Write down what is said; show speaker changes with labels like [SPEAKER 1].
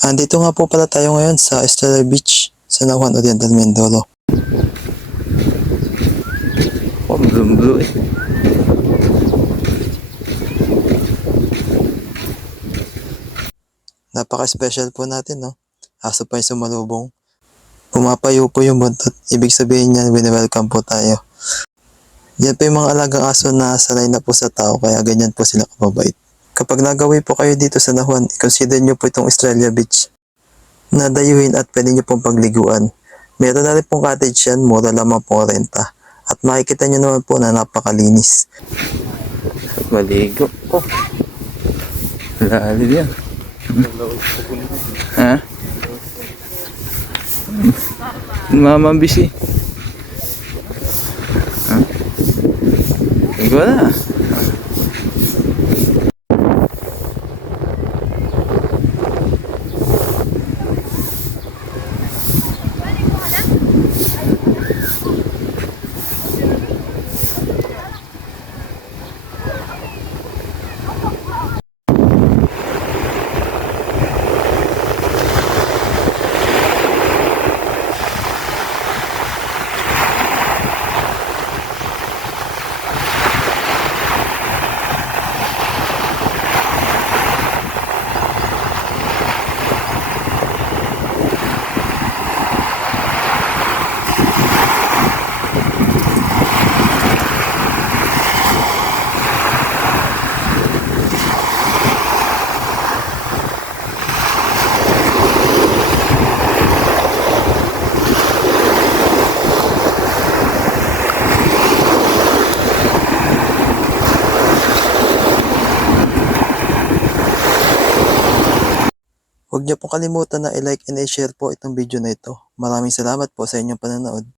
[SPEAKER 1] Andito nga po pala tayo ngayon sa Estrella Beach sa Nauhan Oriental Mindoro.
[SPEAKER 2] Oh, blue blue eh.
[SPEAKER 1] Napaka-special po natin, no? Aso pa yung sumalubong. Pumapayo po yung buntot. Ibig sabihin niyan, wini-welcome po tayo. Yan po yung mga alagang aso na sanay na po sa tao, kaya ganyan po sila kababait. Kapag nagawi po kayo dito sa Nahuan, consider nyo po itong Australia Beach na dayuhin at pwede nyo pong pagliguan. Meron na rin pong cottage yan, mura lamang po renta. At makikita nyo naman po na napakalinis.
[SPEAKER 2] Maligo. Oh. Lalim yan. Ha? Mamambis eh. Ha? Ikaw na.
[SPEAKER 1] Huwag niyo pong kalimutan na i-like and i-share po itong video na ito. Maraming salamat po sa inyong panonood.